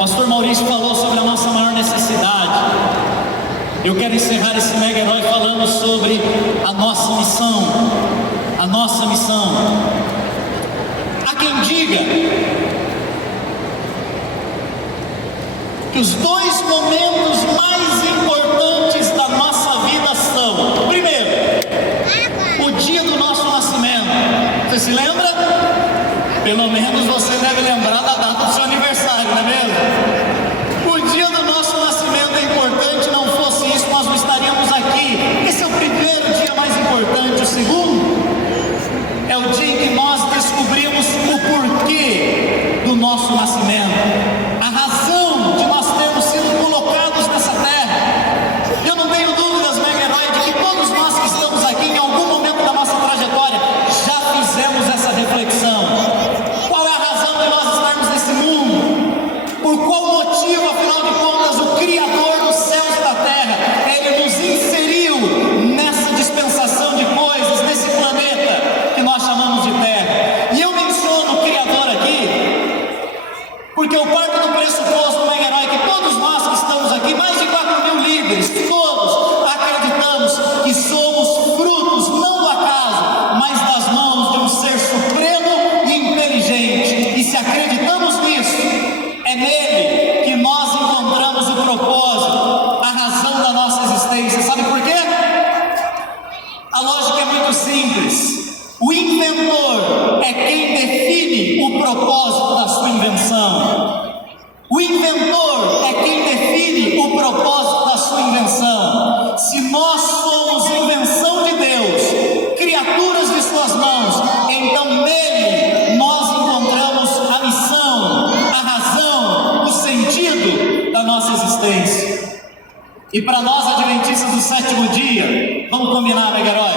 Pastor Maurício falou sobre a nossa maior necessidade. Eu quero encerrar esse mega herói falando sobre a nossa missão. A nossa missão. Há quem diga que os dois momentos mais importantes da nossa vida são: primeiro, o dia do nosso nascimento. Você se lembra? Pelo menos você deve lembrar da data do seu aniversário, não é mesmo? O dia do nosso nascimento é importante. Não fosse isso, nós não estaríamos aqui. Esse é o primeiro dia mais importante. O segundo é o dia em que nós descobrimos o porquê do nosso nascimento, a razão de nós termos sido colocados nessa terra. Eu não tenho dúvidas, mega herói, de que todos nós que estamos aqui, em algum momento da nossa trajetória, já fizemos essa reflexão. Qual é a razão de nós estarmos nesse mundo? Por qual motivo, afinal de contas, o Criador dos céus e da terra, Ele nos inseriu nessa dispensação de coisas, nesse planeta que nós chamamos de terra? E eu menciono o Criador aqui porque eu parto do pressuposto, mega herói, que todos nós que estamos aqui, mais de 4.000 líderes, todos acreditamos que somos frutos não do acaso, mas das mãos de um ser supremo e inteligente. E se acreditamos nisso, é nele que nós encontramos o propósito, a razão da nossa existência. Sabe por quê? A lógica é muito simples. O inventor é quem define o propósito da sua invenção. O inventor é quem define o propósito da sua invenção. Se nós somos invenção de Deus, criaturas de suas mãos, então nele nós encontramos a missão, a razão, o sentido da nossa existência. E para nós adventistas do sétimo dia, vamos combinar, mega herói?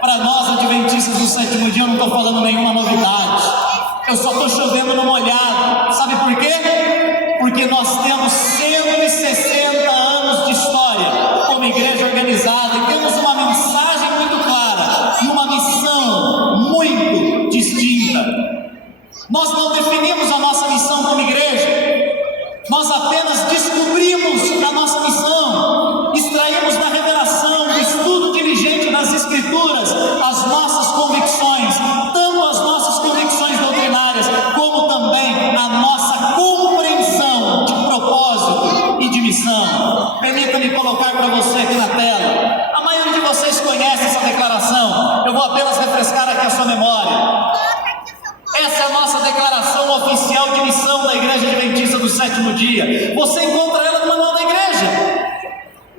Para nós adventistas do sétimo dia, eu não estou falando nenhuma novidade. Eu só estou chovendo no molhado. Sabe por quê? Porque nós temos 160 anos de história como igreja organizada e temos uma mensagem muito clara e uma missão muito distinta. Nós não definimos a nossa missão como igreja. Nós apenas descobrimos a nossa missão, extraímos da revelação, do estudo diligente das Escrituras, as nossas convicções, tanto as nossas convicções doutrinárias, como também a nossa compreensão de propósito e de missão. Permita-me colocar para você aqui na tela. A maioria de vocês conhece essa declaração, eu vou apenas refrescar aqui a sua memória. Essa é a nossa declaração oficial de missão da Igreja Adventista do sétimo dia. Você encontra ela no manual da igreja.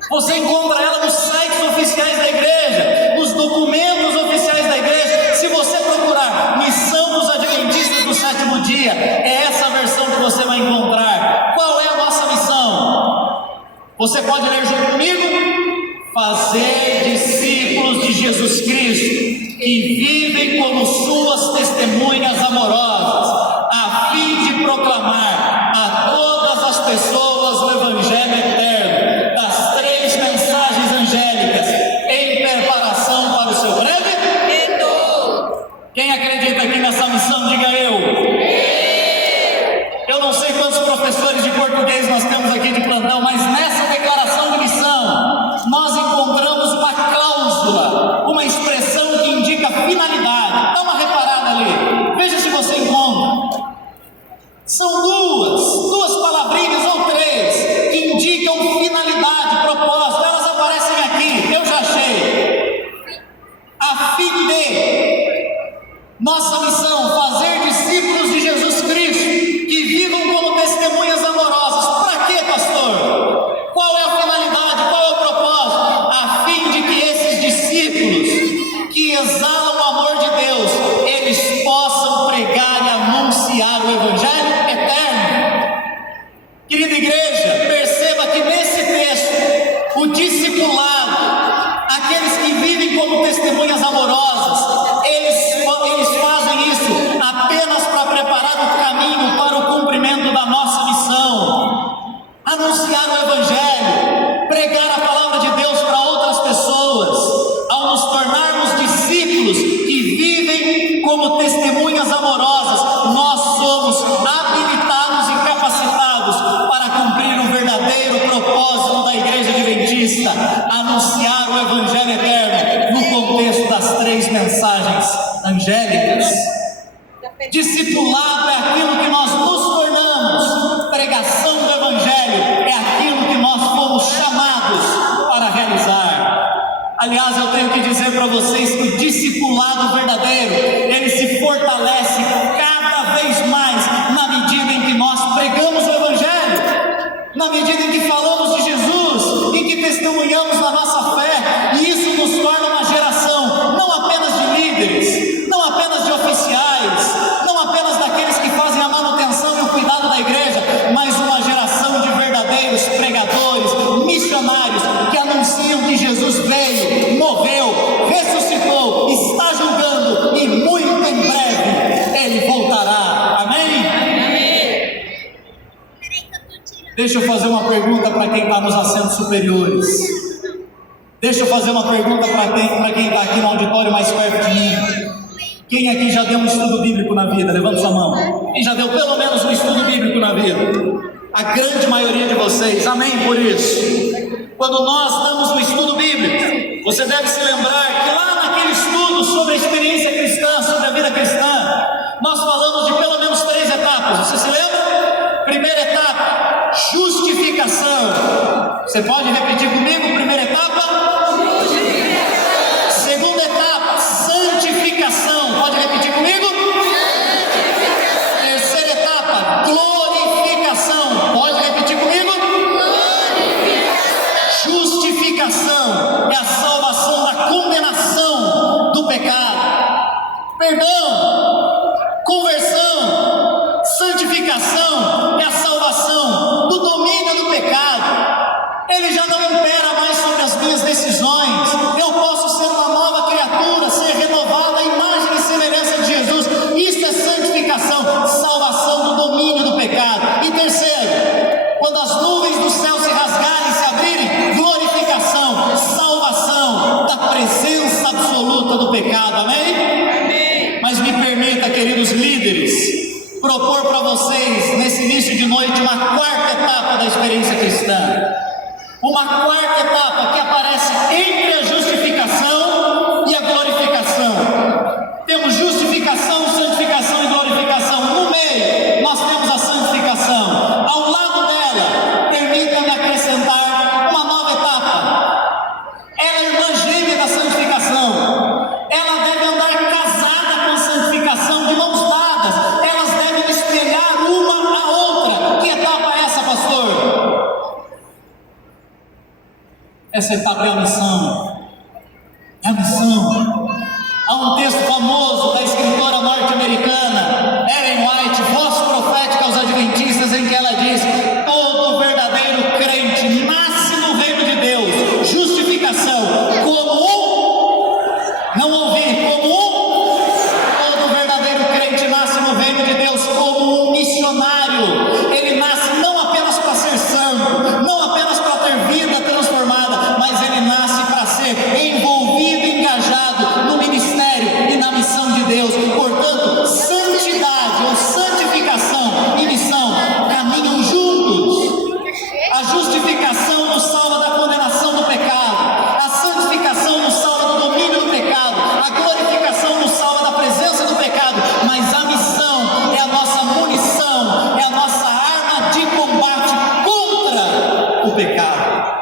Você encontra ela nos sites oficiais da igreja, nos documentos oficiais da igreja. Se você procurar Missão dos Adventistas do sétimo dia, é essa versão que você vai encontrar. Qual é a nossa missão? Você pode ler junto comigo? Fazer discípulos de Jesus Cristo, que vivem como suas testemunhas amorosas, a fim de proclamar a todas as pessoas o Evangelho eterno, das 3 mensagens angélicas, em preparação para o seu breve retorno. Quem acredita aqui nessa missão, diga eu. Eu não sei quantos professores de português nós temos aqui de plantão, mas nessa declaração de missão, nós encontramos uma cláusula, uma expressão que indica finalidade. Dá uma reparada ali, veja se você encontra. São duas palavrinhas ou 3 que indicam finalidade, propósito. Elas aparecem aqui, eu já achei. A fim de nossa missão, fazer discípulos de Jesus Cristo, que vivam como testemunhas amorosas. Para quê, pastor? Qual é a finalidade? Qual é o propósito? A fim de que esses discípulos que exalam o amor de Deus, eles possam pregar e anunciar o Evangelho eterno. Querida igreja, perceba que nesse texto, o discipulado, aqueles que vivem como testemunhas amorosas, eles fazem isso apenas para preparar o caminho para o cumprimento da nossa missão. Anunciar o Evangelho, pregar a palavra de Deus para outras pessoas. Ao nos tornarmos discípulos que vivem como testemunhas amorosas, nós somos habilitados e capacitados vista anunciar o Evangelho eterno no contexto das 3 mensagens angélicas. Discipulado é aquilo que nós nos tornamos, pregação do Evangelho é aquilo que nós fomos chamados para realizar. Aliás, eu tenho que dizer para vocês que o discipulado verdadeiro, ele se fortalece cada vez mais na medida em que nós pregamos o Evangelho, na medida em que falamos de Jesus, em que testemunhamos na nossa fé, e isso nos torna uma geração não apenas de líderes, não apenas de oficiais, não apenas daqueles que fazem a manutenção e o cuidado da igreja, mas uma geração de verdadeiros pregadores, missionários, que anunciam que Jesus veio, morreu, ressuscitou, está julgando e muito em breve Ele voltará. Amém? Deixa eu fazer uma pergunta para quem está nos assentos superiores. Deixa eu fazer uma pergunta para quem está aqui no auditório mais perto de mim. Quem aqui já deu um estudo bíblico na vida? Levanta sua mão. Quem já deu pelo menos um estudo bíblico na vida? A grande maioria de vocês, amém por isso. Quando nós damos um estudo bíblico, você deve se lembrar que lá naquele estudo sobre a experiência cristã, sobre a vida cristã, nós falamos de pelo menos 3 etapas. Você se lembra? Primeira etapa, justificação. Você pode repetir comigo? Primeira etapa, justificação. Segunda etapa, santificação. Pode repetir comigo? Santificação. Terceira etapa, glorificação. Pode repetir comigo? Glorificação. Justificação é a salvação da condenação do pecado. Perdão, conversão, santificação é a salvação do domínio do pecado. Ele já não impera mais sobre as minhas decisões. Eu posso ser uma nova criatura, ser renovada à imagem e semelhança de Jesus. Isso é santificação, salvação do domínio do pecado. E terceiro, quando as nuvens do céu se rasgarem, se abrirem, glorificação, salvação da presença absoluta do pecado. Amém? Mas me permita, queridos líderes, propor para vocês, nesse início de noite, uma quarta etapa da experiência cristã. Uma quarta etapa que aparece entre a justificação e a glorificação. Temos justificação, santificação e glorificação. No meio, nós temos a santificação. Ao lado dela, permita-me acrescentar uma nova etapa. Ela é irmã gêmea da santificação. Ela deve andar casada com a santificação, de mãos dadas. Elas devem espelhar uma a outra. Que etapa é essa, pastor? Essa etapa é a missão. É a missão. Há um texto famoso da escritora norte-americana Ellen White, Voz Profética aos Adventistas, em que ela diz: todo verdadeiro crente nasce no reino de Deus. Justificação como não ouvi, como todo verdadeiro crente nasce no reino de Deus como um missionário. Ele nasce não apenas para ser santo, não apenas para ter vida transformada, mas ele nasce para ser envolvido, engajado no ministério e na missão de Deus. Portanto, santidade ou santificação e missão caminham juntos. A justificação nos salva da condenação do pecado, a santificação nos salva do domínio do pecado, a glorificação nos salva da presença do pecado, mas a missão é a nossa munição, é a nossa arma de combate contra o pecado.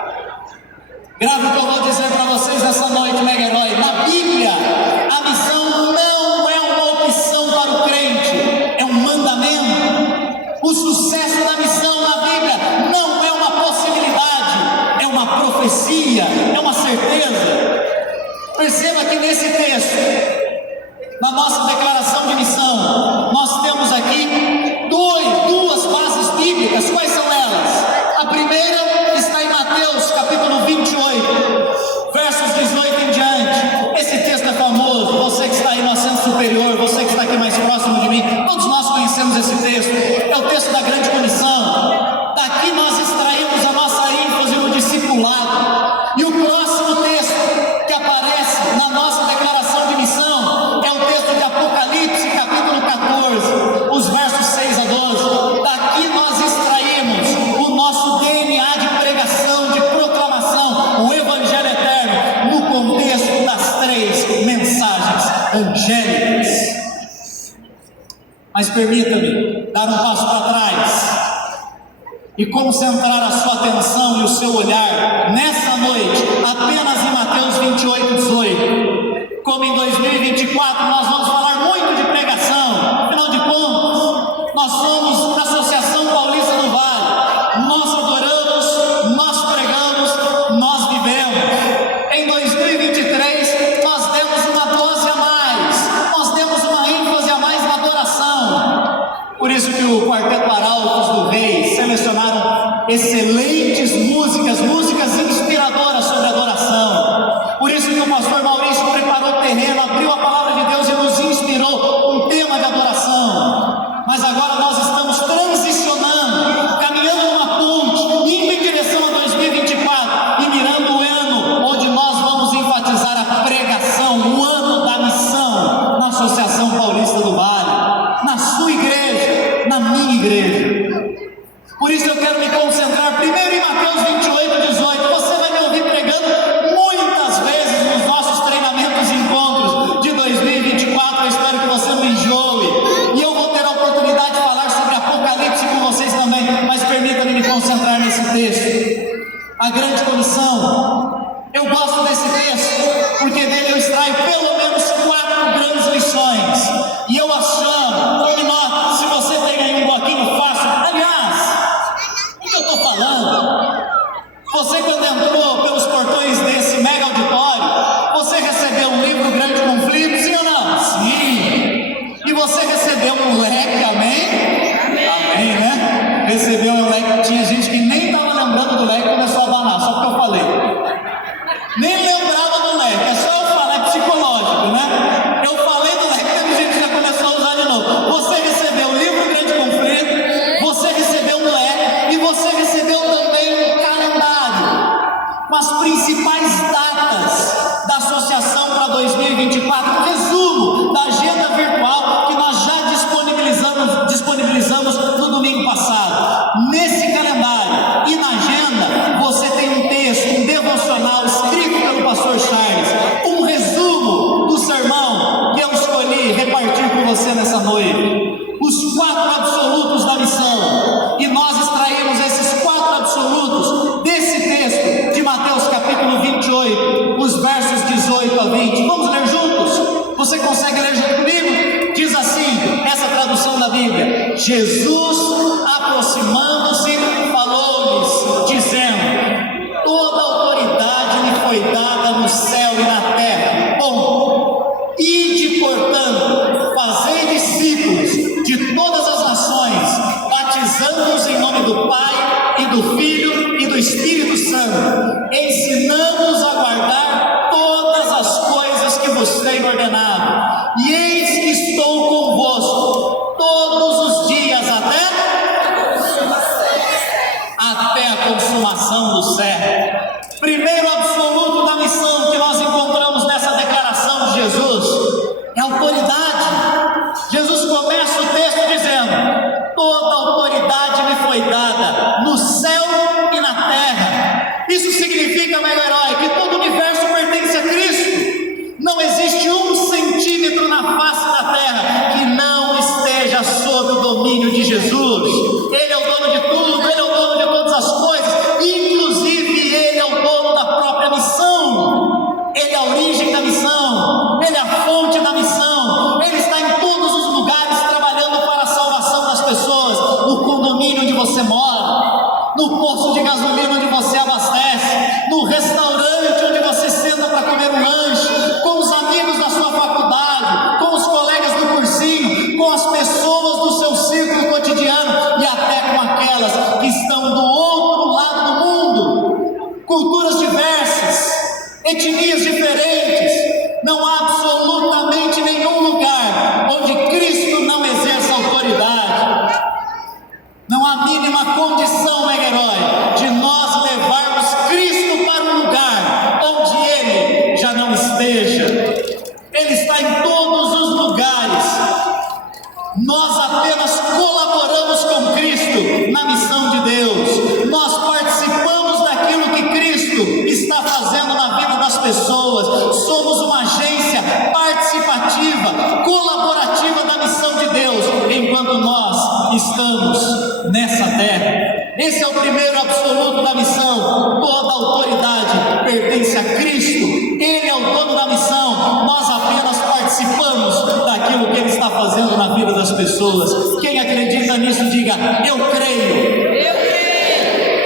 Grave o que eu vou dizer para vocês nessa noite, mega herói. Na Bíblia, a missão não é uma opção para o crente, é um mandamento. O sucesso da missão na Bíblia não é uma possibilidade, é uma profecia, é uma certeza. Perceba que nesse texto, na nossa declaração de missão, nós temos aqui duas bases bíblicas. Quais são elas? A primeira está em Mateus capítulo 28, versos 18 em diante. Esse texto é famoso. Você que está aí no assento superior, você que está aqui mais próximo de mim, todos nós conhecemos esse texto. É o texto da grande comissão. Daqui nós extraímos a nossa ênfase no discipulado. E o próximo texto que aparece na nossa declaração de missão é o texto de Apocalipse capítulo 14, os versos 6 a 12. Daqui nós extraímos o nosso DNA de pregação, de proclamação. Mas permita-me dar um passo para trás e concentrar a sua atenção e o seu olhar nessa noite apenas em Mateus 28:18. Como em 2024 nós vamos falar muito de pregação, afinal de contas, nós somos da Associação Paulista do Vale, nós adoramos, nós pregamos, nós vivemos. Em 2023 nós demos uma dose a mais, nós demos uma ênfase a mais na adoração. Por isso que o Quarteto Arautos do Rei selecionaram excelentes músicas inspiradoras sobre adoração. Por isso que o pastor Maurício preparou o terreno, abriu a palavra de Deus e nos inspirou um tema de adoração. Mas agora nós estamos transicionando, caminhando numa ponte, indo em direção a 2024 e mirando o ano onde nós vamos enfatizar a pregação, o ano da missão na Associação Paulista do Vale, na sua igreja, na minha igreja. Por isso eu quero me concentrar primeiro em Mateus 28:18. Você vai me ouvir pregando muitas vezes nos nossos treinamentos e encontros de 2024. Eu espero que você não enjoe. E eu vou ter a oportunidade de falar sobre Apocalipse com vocês também. Mas permita-me me concentrar nesse texto. A grande comissão. Eu gosto desse texto porque dele eu extraio pelo menos 4 grandes lições. E eu as chamo, tome nota, se você tem aí um bloquinho fácil. Aliás, o que eu estou falando? Você quando entrou pelos portões desse mega auditório, você recebeu um livro Grande Conflito, sim ou não? Sim. E você recebeu um leque, amém? Amém, né? Recebeu um leque. Tinha gente que nem estava lembrando do leque e começou a abanar, só porque eu falei. Nem lembrava do leque, é só eu falar, é psicológico, né? Eu falei do leque, teve gente que já começou a usar de novo. Você recebeu o livro Grande Conflito, você recebeu um leque e você recebeu também um calendário com as principais datas da associação para 2024, um resumo da agenda virtual que nós já disponibilizamos no domingo passado. Nesse calendário e na agenda você tem um texto, um devocional escrito pelo pastor Charles, um resumo do sermão que eu escolhi repartir com você nessa noite, os 4 absolutos da missão. E nós extraímos esses 4 absolutos desse texto de Mateus capítulo 28, os versos 18 a 20. Vamos ler juntos? Você consegue ler junto comigo? Diz assim, essa tradução da Bíblia: Jesus, aproximando-se, falou-lhes, dizendo: toda autoridade me foi dada no céu e na terra. Bom, ide, portanto, fazei discípulos de todas as nações, batizando-os em nome do Pai, e do Filho, e do Espírito Santo, ensinando-os a guardar todas as coisas que vos tenho ordenado. E eis que estou convosco todos os dias até a consumação do século. Primeiro absoluto da missão que nós encontramos nessa declaração de Jesus é autoridade. Jesus começa o texto dizendo: toda autoridade me foi dada no céu e na terra. Isso significa, meu herói, que todo o universo pertence a Cristo. Não existe 1 centímetro na face da terra que não esteja sob o domínio de Jesus. Ele é o dono de tudo, Ele é o dono de todas as coisas, inclusive Ele é o dono da própria missão. Ele é a origem da missão, Ele é a fonte da missão. Ele está em todos os lugares trabalhando para a salvação das pessoas. No condomínio onde você mora, no posto de gasolina onde você abastece, no restaurante onde você senta para comer um lanche, com os amigos da sua faculdade, com os colegas do cursinho, com as pessoas do seu círculo cotidiano e até com aquelas que estão do outro lado do mundo. Culturas diversas, etnias diferentes, não há absolutamente nenhum lugar onde Cristo não exerça autoridade. Não há mínima condição, meu herói, de nós levarmos Cristo para um lugar onde Ele já não esteja. Ele está em todos os lugares. Nós apenas colaboramos com Cristo na missão de Deus. Nós participamos daquilo que Cristo está fazendo na vida das pessoas. Somos uma agência participativa, colaborativa da missão de Deus, enquanto estamos nessa terra. Esse é o primeiro absoluto da missão. Toda a autoridade pertence a Cristo. Ele é o dono da missão. Nós apenas participamos daquilo que Ele está fazendo na vida das pessoas. Quem acredita nisso, diga: eu creio. Eu creio.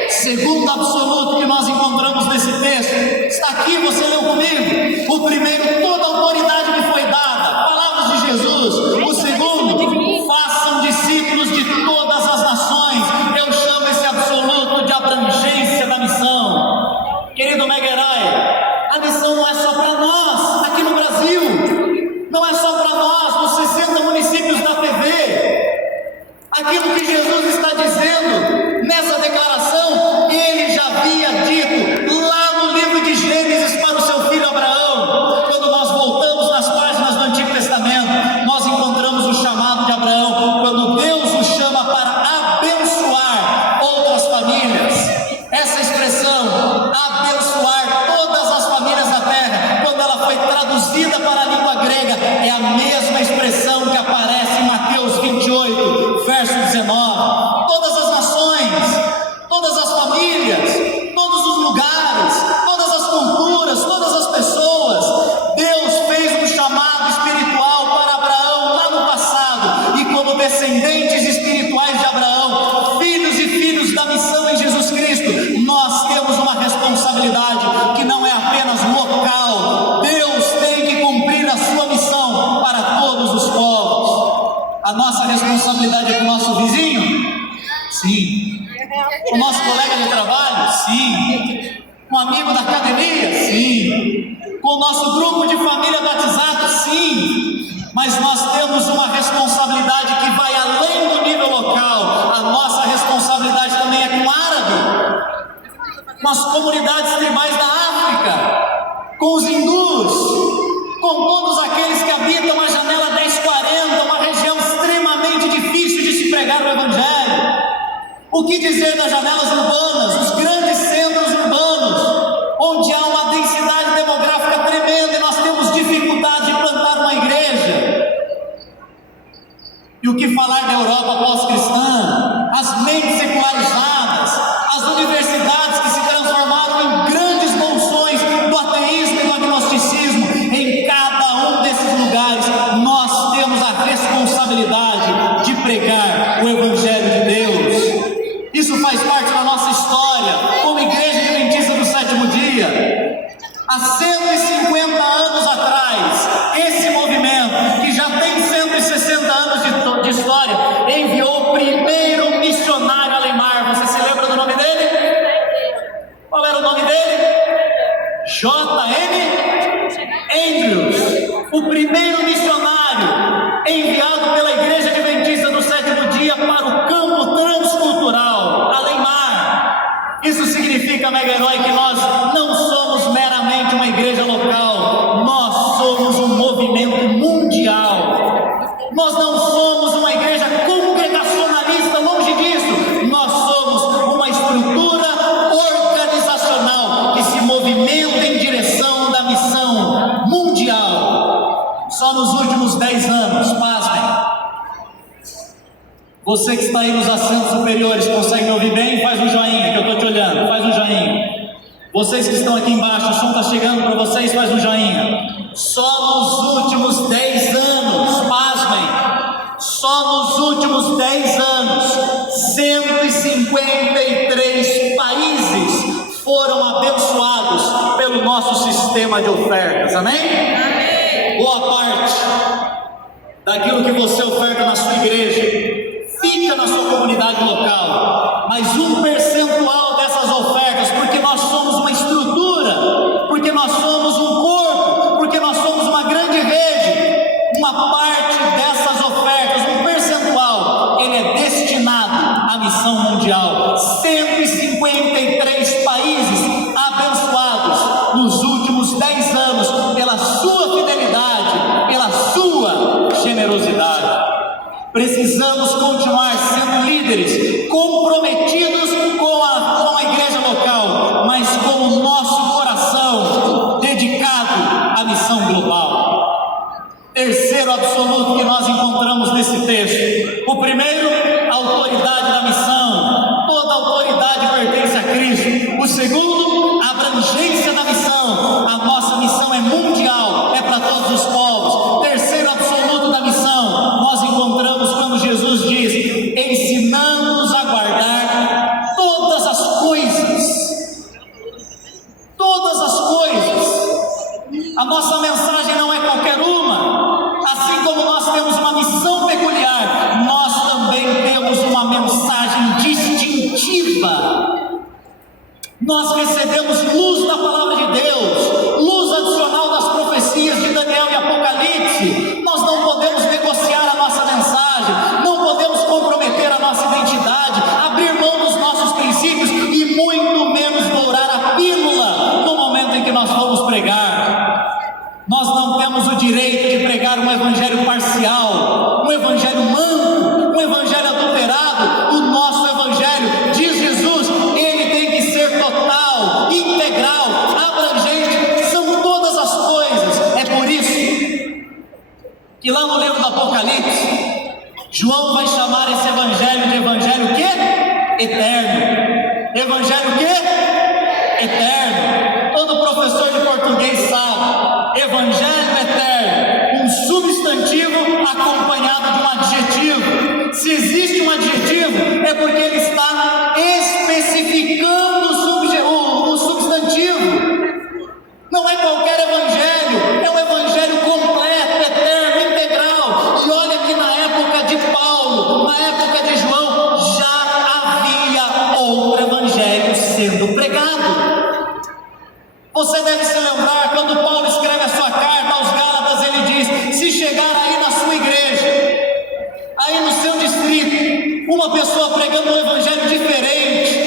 Segundo absoluto que nós encontramos nesse texto, está aqui, você leu comigo. O primeiro, toda a autoridade me foi dada. Palavras de Jesus. O segundo, façam discípulos de todas as nações. Eu chamo esse absoluto de abrangência da missão. Querido Meguerai, a missão não é só para nós, aqui no Brasil. Não é só para nós, nos 60 municípios da TV. Aquilo que Jesus está dizendo nessa declaração, Ele já havia dito lá no livro de Gênesis para o seu filho Abraão. Quando nós voltamos nas páginas do Antigo Testamento, nós encontramos o chamado de Abraão, quando Deus o chama para abençoar outras famílias. Essa expressão, abençoar todas as famílias da terra, quando ela foi traduzida para a língua grega, é a mesma expressão que aparece em Mateus 28, verso 19. Todas as nações, todas as famílias, todos os lugares, todas as culturas, todas as pessoas, Deus fez um chamado espiritual para Abraão lá no passado, e como descendentes espirituais de Abraão, filhos e filhos da missão em Jesus Cristo, nós temos uma responsabilidade que não é apenas local. Deus tem que cumprir a sua missão para todos os povos. A nossa responsabilidade é com o nosso vizinho? Sim. O nosso colega de trabalho? Sim. Um amigo da academia? Sim. Com o nosso grupo de família batizado? Sim. Mas nós temos uma responsabilidade que vai além do nível local. A nossa responsabilidade também é com o árabe, com as comunidades tribais da África, com os hindus, com todos aqueles que habitam a janela 1040, uma região extremamente difícil de se pregar o Evangelho. O que dizer das janelas urbanas, os grandes centros urbanos, onde há uma densidade demográfica tremenda e nós temos dificuldade de plantar uma igreja? E o que falar da Europa pós-cristã, as mentes secularizadas, as universidades que se transformaram em grandes bolsões do ateísmo e do agnosticismo? Em cada um desses lugares nós temos a responsabilidade de pregar o Evangelho de Deus. Isso faz parte da nossa história como Igreja Adventista do Sétimo Dia. Há 150 anos atrás, esse movimento, que já tem 160 anos de história, enviou o primeiro missionário a Lemar. Você se lembra do nome dele? Qual era o nome dele? J.M. Andrews, o primeiro missionário enviado pela Igreja Adventista do Sétimo Dia para o campo transcultural, a Lemar. Isso significa, mega herói, que nós não somos meramente uma igreja local, nós somos um movimento mundial. Nós não somos uma igreja congregacionalista, longe disso. Nós somos uma estrutura organizacional que se movimenta em direção da missão mundial. Só nos últimos 10 anos, pasmem. Você que está aí nos assentos superiores, consegue me ouvir bem? Faz um joinha, que eu estou te olhando, faz um joinha. Vocês que estão aqui embaixo, o som está chegando para vocês, faz um joinha. Só nos últimos 10 anos, pasmem, só nos últimos 10 anos, 153 países foram abençoados pelo nosso sistema de ofertas, amém? Amém. Boa parte daquilo que você oferta na sua igreja fica na sua comunidade local, mas um percentual dessas ofertas, porque nós somos uma estrutura, porque nós somos um corpo, porque nós somos uma grande rede, uma parte dessas ofertas, um percentual, ele é destinado à missão mundial. 153 países abençoados nos últimos 10 anos pela sua fidelidade, pela sua generosidade. Precisamos continuar sendo líderes, comprometidos com a igreja local, mas com o nosso coração dedicado à missão global. Terceiro absoluto que nós encontramos nesse texto. O primeiro, a O segundo, a abrangência da missão. A nossa missão é mundial, é para todos os povos. Terceiro absoluto da missão, nós encontramos quando Jesus diz: ensinando-nos a guardar todas as coisas. Todas as coisas. A nossa mensagem não é qualquer uma. Assim como nós temos uma missão peculiar, nós também temos uma mensagem distintiva. Nós recebemos luz da palavra de Deus, luz adicional das profecias de Daniel e Apocalipse. Nós não podemos negociar a nossa mensagem, não podemos comprometer a nossa identidade, abrir mão dos nossos princípios e muito menos dourar a pílula no momento em que nós vamos pregar. Nós não temos o direito de pregar um evangelho parcial, um evangelho manco, um evangelho adulterado. O nosso evangelho, diz Jesus, ele tem que ser total, integral, abrangente, são todas as coisas. É por isso que lá no livro do Apocalipse, João vai chamar esse evangelho de evangelho o quê? Eterno. Evangelho o quê? Eterno. Todo professor de português sabe, evangelho eterno, um substantivo acompanhado de um adjetivo. Se existe um adjetivo, é porque ele está especificando o substantivo. Não é qualquer evangelho, é um evangelho completo, eterno, integral. E olha que na época de Paulo, na época de João, já havia outro evangelho sendo pregado. Você deve se lembrar, quando Paulo escreve a sua carta aos Gálatas, ele diz: se chegar aí na sua igreja, aí no seu distrito, uma pessoa pregando um evangelho diferente,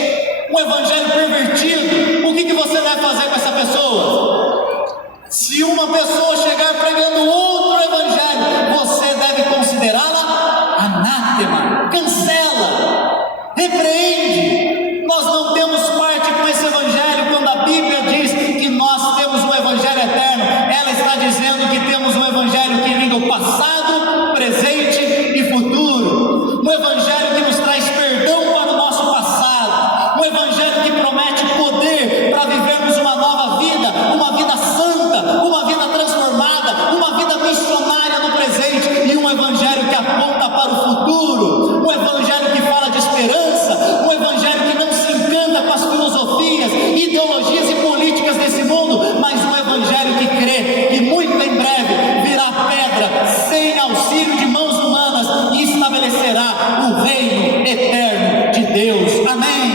um evangelho pervertido, o que você deve fazer com essa pessoa? Se uma pessoa chegar pregando outro evangelho, você deve considerá-la anátema, cancela, repreende. Nós não temos parte com esse evangelho. Quando a Bíblia diz que nós temos um evangelho eterno, ela está dizendo que temos um evangelho que liga o passado, presente e futuro. Um evangelho que nos traz perdão para o nosso passado, um evangelho que promete poder para vivermos uma nova vida, uma vida santa, uma vida transformada, uma vida missionária no presente, e um evangelho que aponta para o futuro, um evangelho que fala de esperança, um evangelho que não se encanta com as filosofias, ideologias e políticas desse mundo, mas um evangelho que crê que muito em breve virá pedra sem auxílio de mãos humanas e estabelecerá o reino eterno de Deus. Amém?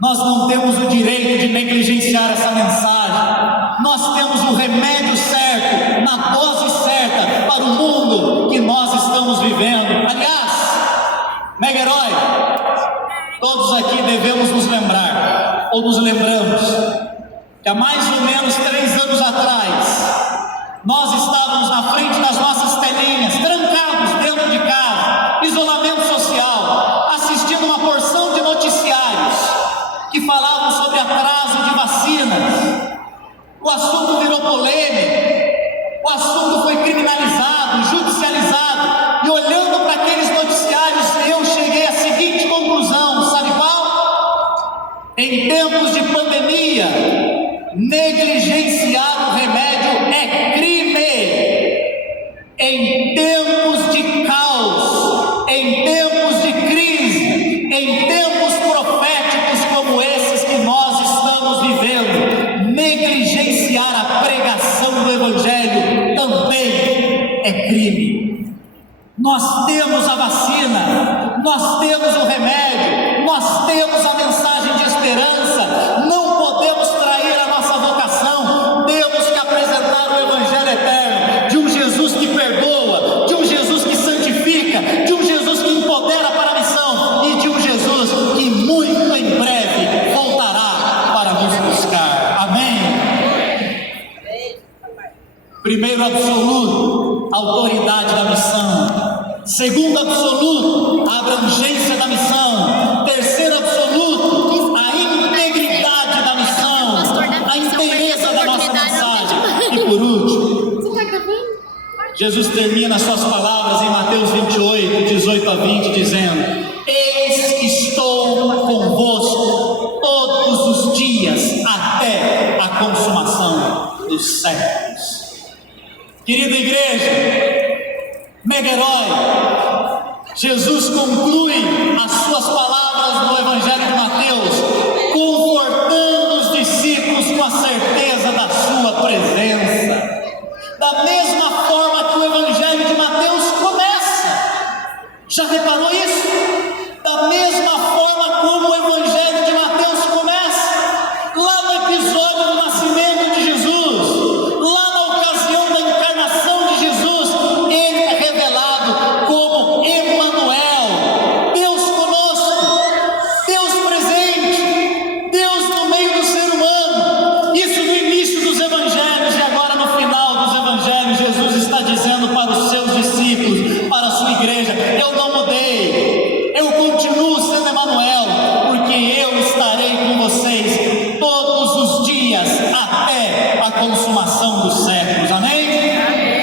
Nós não temos o direito de negligenciar essa mensagem. Nós temos o remédio certo, na dose certa, para o mundo que nós estamos vivendo. Aliás, mega herói, todos aqui devemos nos lembrar, ou nos lembramos, que há mais ou menos 3 anos atrás, nós estávamos na frente das nossas telinhas, trancados dentro de casa, isolamento social, assistindo uma porção de noticiários que falavam sobre atraso de vacinas. O assunto virou polêmico, o assunto foi criminalizado, judicializado, e olhando para aqueles noticiários, eu cheguei à seguinte conclusão: sabe qual? Em tempos de pandemia, negligenciar o remédio é crime. Em tempos de caos, em tempos de crise, em tempos proféticos como esses que nós estamos vivendo, negligenciar a pregação do evangelho também é crime. Nós temos a vacina, nós temos o remédio, nós temos a mensagem de esperança. Não podemos trair a nossa vocação. Temos que apresentar o evangelho eterno, de um Jesus que perdoa, de um Jesus que santifica, de um Jesus que empodera para a missão, e de um Jesus que muito em breve voltará para nos buscar. Amém? Primeiro absoluto, autoridade da missão. Segundo absoluto, a abrangência da missão. Terceiro absoluto, a integridade da missão, a inteireza da nossa mensagem. E por último, Jesus termina as suas palavras em Mateus 28, 18 a 20, dizendo: eis que estou Querida igreja, mega herói, Jesus conclui as suas palavras no Evangelho de Mateus, confortando os discípulos com a certeza da sua presença. Da mesma forma que o Evangelho de Mateus começa. Já reparou isso? Da mesma forma como o Evangelho de Mateus começa, lá no episódio do nascimento de Jesus, lá na ocasião da encarnação de Jesus, ele é revelado como Emanuel, Deus conosco, Deus presente, Deus no meio do ser humano. Isso no início dos Evangelhos, e agora no final dos Evangelhos, Jesus está dizendo para os seus discípulos, para a sua igreja: eu não mudei, eu continuo sendo Emanuel, porque eu estarei com vocês todos os dias até a consumação dos séculos. Amém?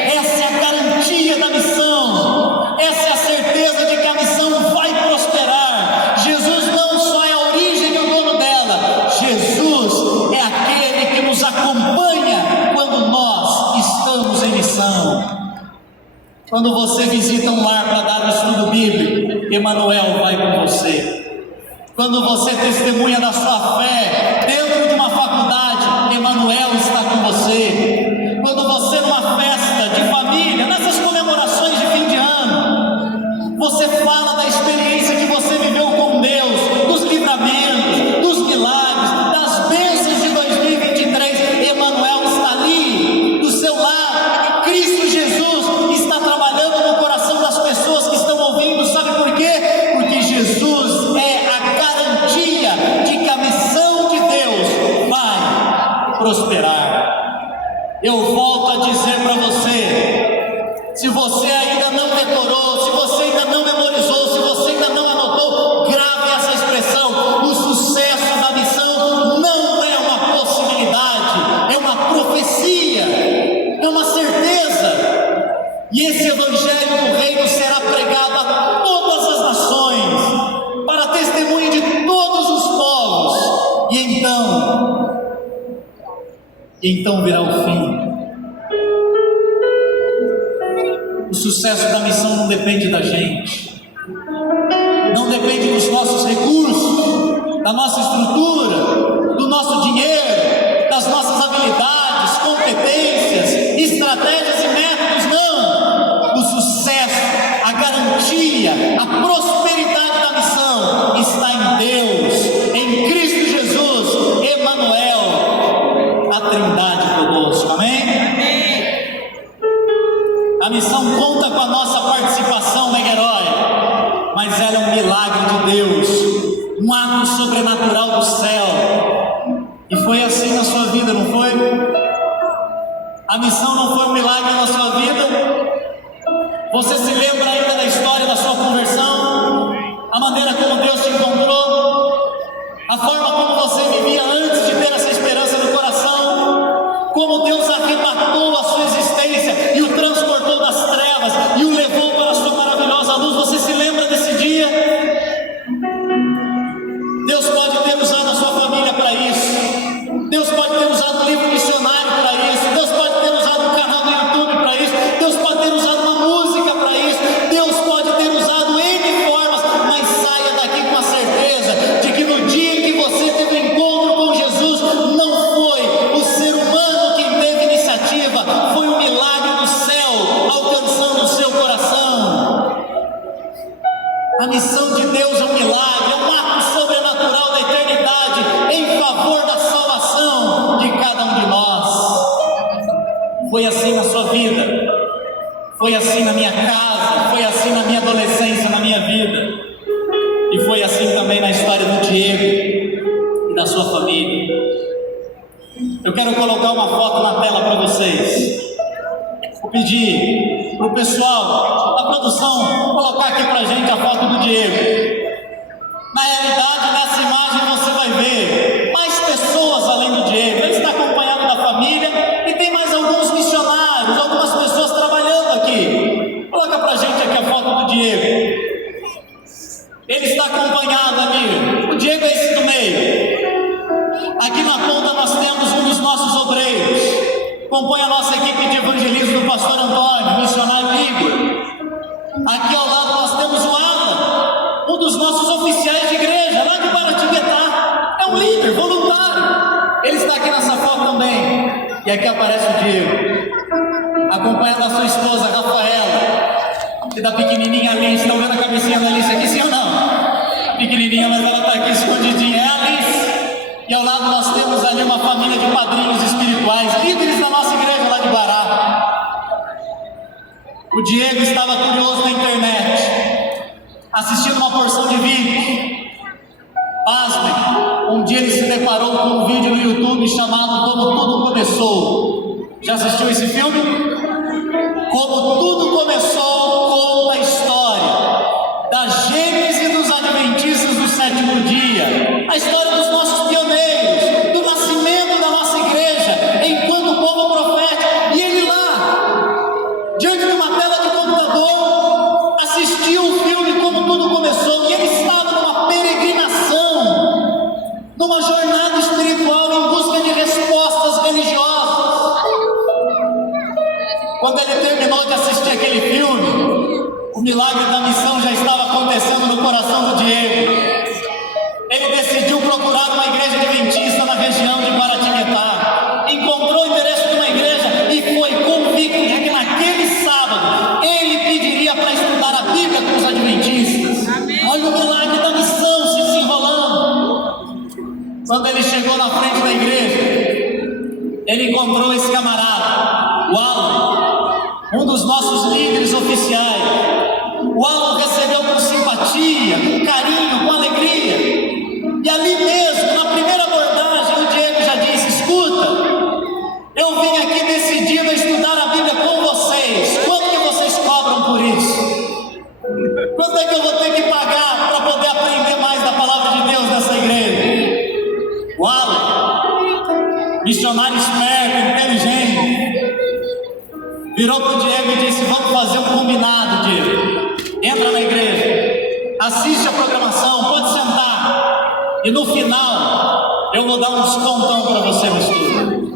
Essa é a garantia da missão, essa é a certeza de que a missão vai prosperar. Jesus não só é a origem e o dono dela, Jesus é aquele que nos acompanha quando nós estamos em missão. Quando você visita um lar para dar o estudo bíblico, Emanuel vai com você. Quando você testemunha da sua fé dentro de uma faculdade, Emanuel está com você. Quando você numa festa de família, nessas comemorações de fim de ano, você fala da experiência que você viveu com Deus, dos livramentos, dos milagres, das bênçãos de 2023, Emanuel está ali, do seu lado. Cristo Jesus está trabalhando no coração das pessoas que estão ouvindo. Sabe por quê? Porque Jesus é a garantia de que a missão de Deus vai prosperar. Eu volto a dizer para você: se você ainda não decorou, se você ainda não memorizou, se você ainda não anotou, grave essa expressão: o sucesso da missão não é uma possibilidade, é uma profecia, é uma certeza. E esse Evangelho do Reino será pregado a todas as nações, para testemunho de todos os povos. E então virá o fim. O sucesso da missão não depende da gente, não depende dos nossos recursos, da nossa estrutura, do nosso dinheiro, das nossas habilidades, competências, estratégias e métodos. Não! O sucesso, a garantia, a prosperidade da missão está em Deus, em Cristo Jesus, Emanuel, a Trindade conosco. Amém? A missão conta com a nossa participação, mega herói, mas ela é um milagre de Deus, um ato sobrenatural do céu. E foi assim na sua vida, não foi? A missão não foi um milagre na sua vida? Você se lembra ainda da história da sua conversão? A maneira como Deus te encontrou? A forma como você vivia antes de ter essa esperança no coração? Como Deus arrebatou a sua existência e o transportou das trevas e o levou para a sua maravilhosa luz? Você se lembra desse dia? Deus pode ter usado a sua família para isso. Deus pode ter usado um livro missionário para isso. Deus pode ter usado um canal no YouTube para isso. Deus pode ter usado uma música para isso. Deus pode ter usado N formas, mas saia daqui com a certeza de que no dia em que você teve um encontro com Jesus, não foi o ser humano quem teve iniciativa, foi o milagre do céu alcançando o seu coração. A missão de Deus é um milagre, é um ato sobrenatural da eternidade em favor da salvação de cada um de nós. Foi assim na sua vida, foi assim na minha casa, foi assim na minha adolescência, na minha vida, e foi assim também na história do Diego e da sua família. Eu quero colocar uma foto na tela para vocês. Vou pedir para o pessoal da produção colocar aqui para a gente a foto do Diego. Na realidade, nessa imagem você vai ver mais pessoas além do Diego. Ele está acompanhado da família e tem mais alguns missionários, algumas pessoas trabalhando aqui. Coloca para a gente aqui a foto do Diego. Ele está acompanhado ali. O Diego é esse do meio. Aqui na ponta nós temos um dos nossos obreiros. compõe a nossa equipe de evangelismo do pastor Antônio, missionário Igor. Aqui ao lado nós temos o Alan, um dos nossos oficiais de igreja, lá de Guaratinguetá. É um líder, voluntário. Ele está aqui nessa foto também. E aqui aparece o Diego, acompanhado da sua esposa, Rafaela, e da pequenininha Alice. Estão vendo a cabecinha da Alice aqui, sim ou não? Pequenininha, mas ela está aqui escondidinha. É a Alice. E ao lado nós temos ali uma família de padrinhos espirituais, líderes da nossa igreja lá de Guará. O Diego estava curioso na internet, assistindo uma porção de vídeos. Pasmem, um dia ele se deparou com um vídeo no YouTube chamado Como Tudo Começou. Já assistiu esse filme? Como Tudo Começou conta a história da gênese dos adventistas do sétimo dia, a história dos nossos pioneiros, do nascimento da nossa igreja enquanto povo profético. E ele lá, diante de uma tela de computador, assistiu o filme Como Tudo Começou, e ele estava numa peregrinação, numa jornada espiritual em busca de respostas religiosas. Quando ele terminou de assistir aquele filme, o milagre da missão já estava acontecendo no coração do Diego. Ele decidiu procurar uma igreja adventista na região de Guaratinguetá. Encontrou o endereço de uma igreja e foi convicto de que naquele sábado ele pediria para estudar a Bíblia com os adventistas. Amém. Olha o milagre da missão se desenrolando. Quando ele chegou na frente da igreja, ele encontrou esse camarada, o Alan, um dos nossos líderes oficiais. O Alan recebeu com simpatia, com carinho, com alegria. E ali mesmo, na primeira abordagem, o Diego já disse: escuta, eu vim aqui decidido a estudar a Bíblia com vocês. Quanto que vocês cobram por isso? Quanto é que eu vou ter que pagar para poder aprender mais da palavra de Deus nessa igreja? O Alan, missionário esperto, inteligente, virou para o Diego e disse: vamos fazer um combinado, Diego. Entra na igreja, assiste a programação, pode sentar, e no final eu vou dar um descontão para você no estudo.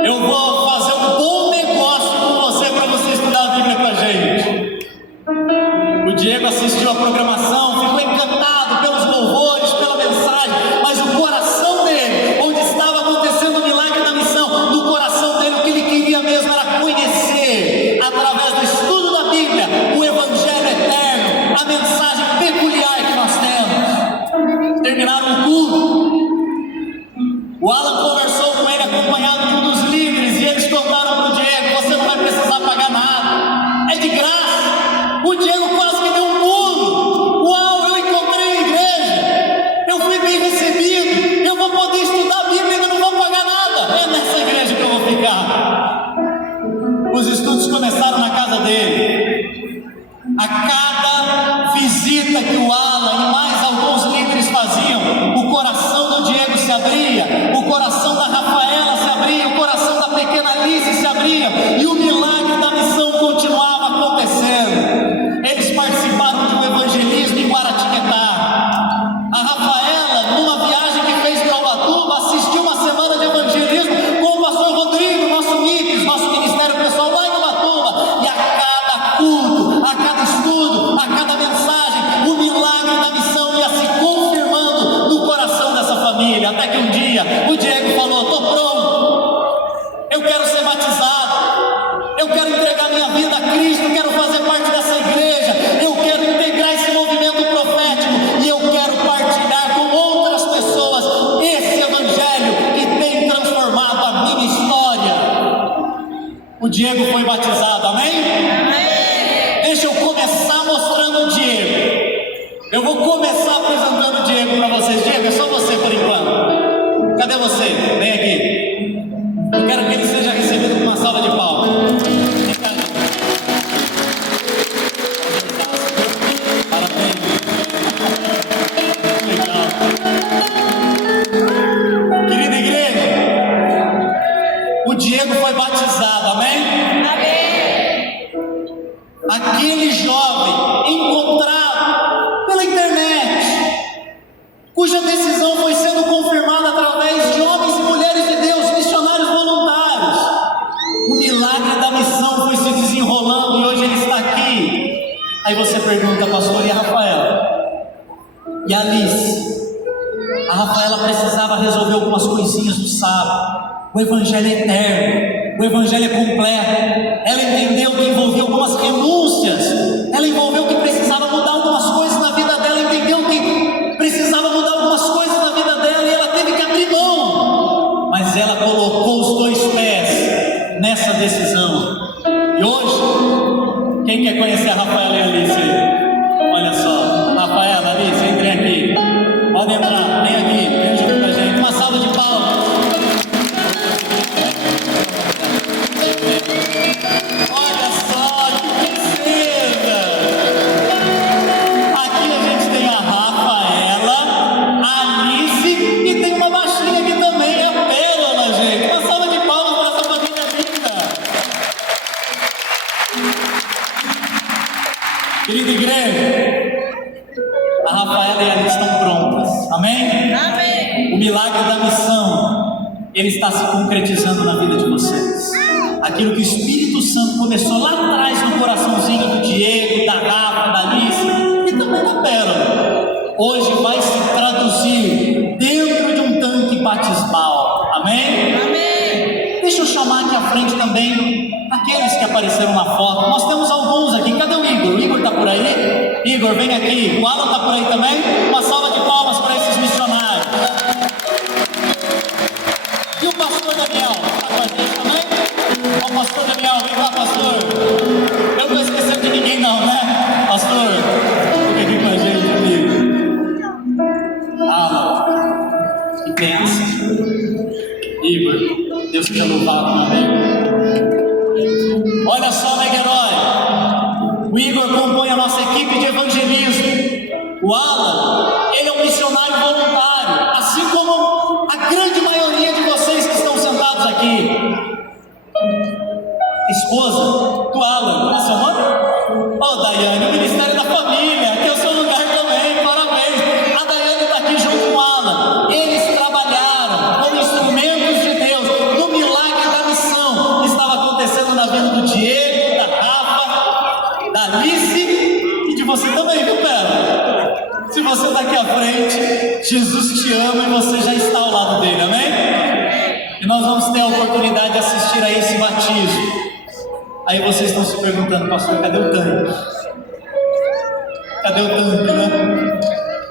Eu vou fazer um bom negócio com você para você estudar a Bíblia com a gente. O Diego assistiu a programação, ficou encantado pelos louvores, pela mensagem, mas o coração dele, onde estava acontecendo o milagre da missão, no coração dele o que ele queria mesmo era conhecer, através do estudo da Bíblia, o Evangelho eterno, a mensagem peculiar que nós temos. Terminaram o culto. O Alan conversou com ele acompanhado de um dos líderes e eles contaram para o Diego: você não vai precisar pagar nada, é de graça. O Diego quase que deu um pulo. Uau, eu encontrei a igreja, eu fui bem recebido, eu vou poder estudar a Bíblia e ainda não vou pagar nada. É nessa igreja que eu vou ficar. Os estudos começaram na casa dele. A cada visita que o Alan e mais alguns líderes faziam, o coração do Diego se abria, o coração da Rafaela se abria, o coração da pequena Alice se abria, e o milagre da missão continuava acontecendo. Eles participaram de um evangelismo em Guaratinguetá. A Rafaela, numa viagem que fez para Ubatuba, assistiu uma semana de evangelismo com o pastor Rodrigo, nosso MIPS, nosso Ministério Pessoal lá em Ubatuba, e a cada culto, a cada estudo, a cada mensagem, o milagre da missão ia se confirmando no coração dessa família, até que um dia o Diego falou: estou pronto, eu quero ser batizado, eu quero entregar minha vida a Cristo, quero fazer parte dessa igreja, eu quero integrar esse movimento profético e eu quero partilhar com outras pessoas esse evangelho que tem transformado a minha história. O Diego foi batizado, amém? Deixa eu começar mostrando o Diego. Eu vou começar apresentando o Diego para vocês. Diego, é só você por enquanto. Cadê você? Vem aqui. Eu quero que ele seja recebido com uma salva de palmas. Vem cá. Parabéns. Legal. Querida igreja, o Diego foi batizado, amém? Aquele jovem encontrado pela internet, pergunta, pastor, e a Rafaela? E a Alice? A Rafaela precisava resolver algumas coisinhas no sábado. O evangelho é eterno, o evangelho é completo. Ela entendeu que envolvia algumas renúncias, ela envolveu que precisava mudar algumas coisas na vida dela, entendeu que precisava mudar algumas coisas na vida dela e ela teve que abrir mão. Mas ela colocou os dois pés nessa decisão. E hoje, quem quer conhecer a Rafaela e a Alice aí? Olha só, Rafaela, Alice, entrem aqui. Podem entrar, vem aqui, vem junto com a gente. Uma salva de palmas. Olha só, que princesa! Aqui a gente tem a Rafaela, a Alice e tem uma baixinha aqui também, a Pérola, gente. Uma salva de palmas para essa família linda. Querida igreja, a Rafaela e a Alice estão prontas. Amém? Amém. O milagre da missão, ele está se concretizando na vida de vocês. Aquilo que o Espírito Santo começou lá atrás no coraçãozinho do Diego, da Rafa, da Alice e também da Pérola, hoje vai se traduzir dentro de um tanque batismal. Amém? Amém. Deixa eu chamar aqui à frente também aqueles que apareceram na foto. Nós temos alguns aqui. Cadê o Igor? O Igor está por aí? Igor, vem aqui. O Alan está por aí também? Uma salva de palmas para esses missionários. E o pastor Daniel? Está com a gente também? Ó, pastor Daniel, vem cá, pastor. Eu não estou esquecendo de ninguém não, né? Pastor, fica aqui com a gente, amigo. Alan, que bênção. Igor, Deus te louvado, meu amigo. Olha só, mega herói. O Igor compõe a nossa equipe de evangelismo. O Alan, ele é um missionário voluntário, assim como a grande maioria de vocês que estão sentados aqui. Esposa do Alan, qual é seu nome? Oh, Daiane, o Ministério da Família, aqui é o seu lugar também, parabéns. A Daiane está aqui junto com o Alan. Eles trabalharam como instrumentos de Deus no milagre da missão que estava acontecendo na vida do Diego, da Rafa, da Alice e de você também, viu, Pedro? Se você está aqui à frente, Jesus te ama e você já está ao lado dele, amém? E nós vamos ter a oportunidade de assistir a esse batismo. Aí vocês estão se perguntando, pastor, cadê o tanque? Cadê o tanque, né?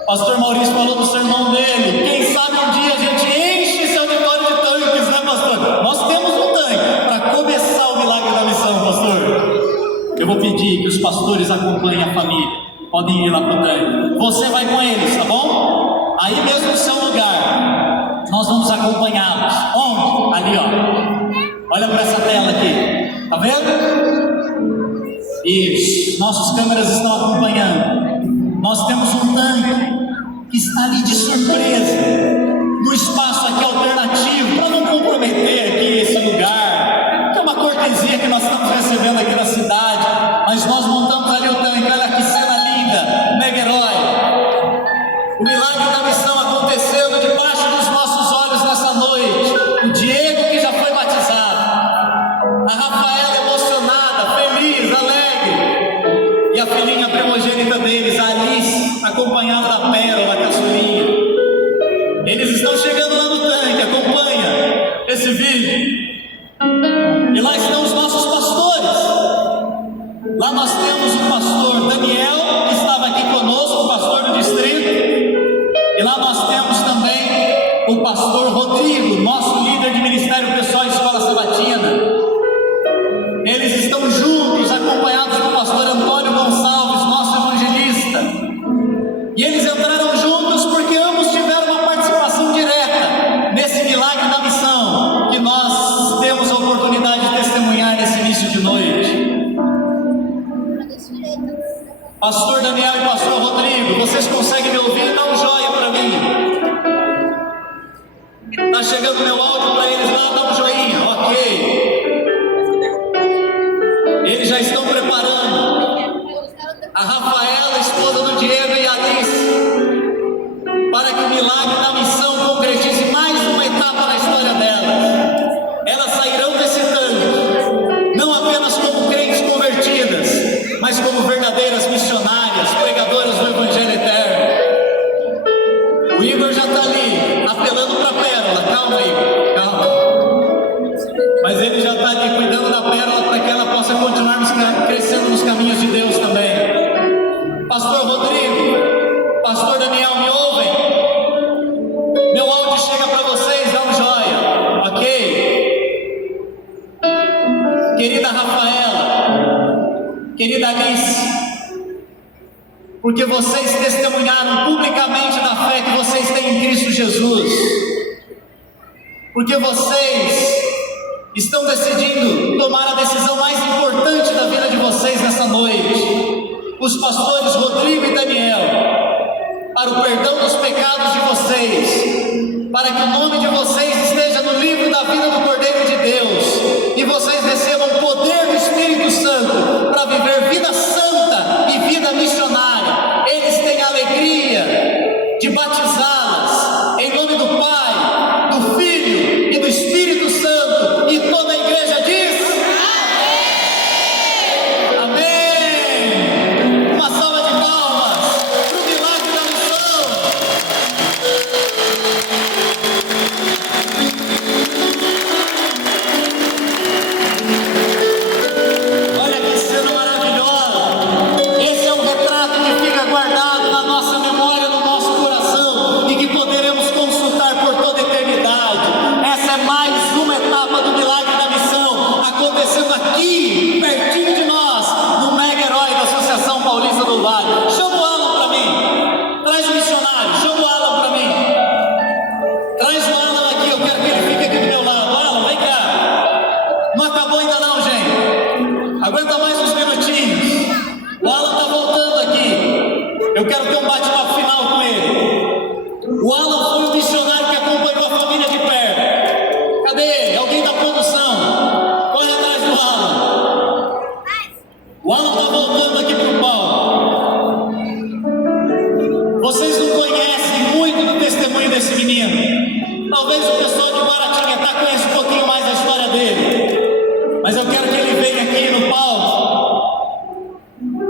Pastor Maurício falou no sermão dele, quem sabe um dia a gente enche esse auditório de tanques, né, pastor? Nós temos um tanque para começar o milagre da missão, pastor. Eu vou pedir que os pastores acompanhem a família, podem ir lá para o tanque. Você vai com eles, tá bom? Aí mesmo no seu lugar, nós vamos acompanhá-los. Onde? Ali, ó. Olha para essa tela aqui. Tá vendo? Isso. Nossas câmeras estão acompanhando. Nós temos um tanque que está ali de surpresa, no espaço aqui alternativo, para não comprometer aqui esse lugar, que é uma cortesia que nós estamos recebendo aqui na cidade. Mas nós montamos ali o tanque. Olha que cena linda, mega herói. O milagre da missão acontecendo debaixo dos nossos olhos nessa noite. O Diego, que já foi batizado, a Rafaela emocionada, feliz, alegre, e a filhinha primogênita deles, a Alice, acompanhada da Pérola, a caçulinha. Eles estão chegando lá no tanque. Acompanha esse vídeo. E lá estão os nossos pastores. Lá nós temos o pastor Daniel, que estava aqui conosco, o pastor do distrito. E lá nós temos também o pastor Rodrigo, nosso líder de ministério pessoal e escola sabatina. Eles estão juntos, acompanhados do pastor Antônio Gonçalves, nosso evangelista. E eles entraram juntos porque ambos tiveram uma participação direta nesse milagre da missão que nós temos a oportunidade de testemunhar nesse início de noite. Pastor Daniel e pastor Rodrigo, vocês conseguem me ouvir? Dá um joia para mim. Está chegando meu áudio para eles lá, dá um joinha, ok. Eles já estão preparando a Rafaela, esposa do Diego, e a Alice, para que o milagre da missão concretize mais uma etapa na história delas. Elas sairão desse tanque, não apenas como crentes convertidas, mas como verdadeiras missionárias. Pastor Rodrigo, Pastor Daniel, me ouvem? Meu áudio chega para vocês, dá um joia, ok? Querida Rafaela, querida Alice, porque vocês testemunharam publicamente da fé que vocês têm em Cristo Jesus, porque vocês estão decidindo tomar a decisão mais importante da vida de vocês nessa noite. Os pastores Rodrigo e Daniel, para o perdão dos pecados de vocês, para que o nome de vocês esteja no livro da vida do Cordeiro de Deus, e vocês recebam o poder do Espírito Santo para viver vida santa e vida missionária. Eles têm a alegria de batizá-las em nome do Pai, do Filho e do Espírito Santo, e toda a igreja diz amém. Uma salva de palmas para o milagre da missão. Olha que cena maravilhosa. Esse é um retrato que fica guardado na nossa memória, no nosso coração, e que poderemos consultar por toda a eternidade. Essa é mais uma etapa do milagre da missão, acontecendo aqui, pertinho de nós, no mega herói da Associação Paulista do Vale. Chama o Alan para mim. Traz o missionário, chama o Alan para mim. Traz o Alan aqui, eu quero que ele fique aqui do meu lado. Alan, vem cá. Não acabou ainda não, gente. Aguenta mais uns minutinhos. O Alan está voltando aqui. Eu quero ter um bate-papo final com ele. O Alan foi o missionário que acompanhou a família de perto. Cadê ele? Alguém da produção? Corre atrás do Alan. O Alan está voltando aqui para o palco. Vocês não conhecem muito do testemunho desse menino. Talvez o pessoal de Guaratinguetá conheça um pouquinho mais da história dele. Mas eu quero que ele venha aqui no palco,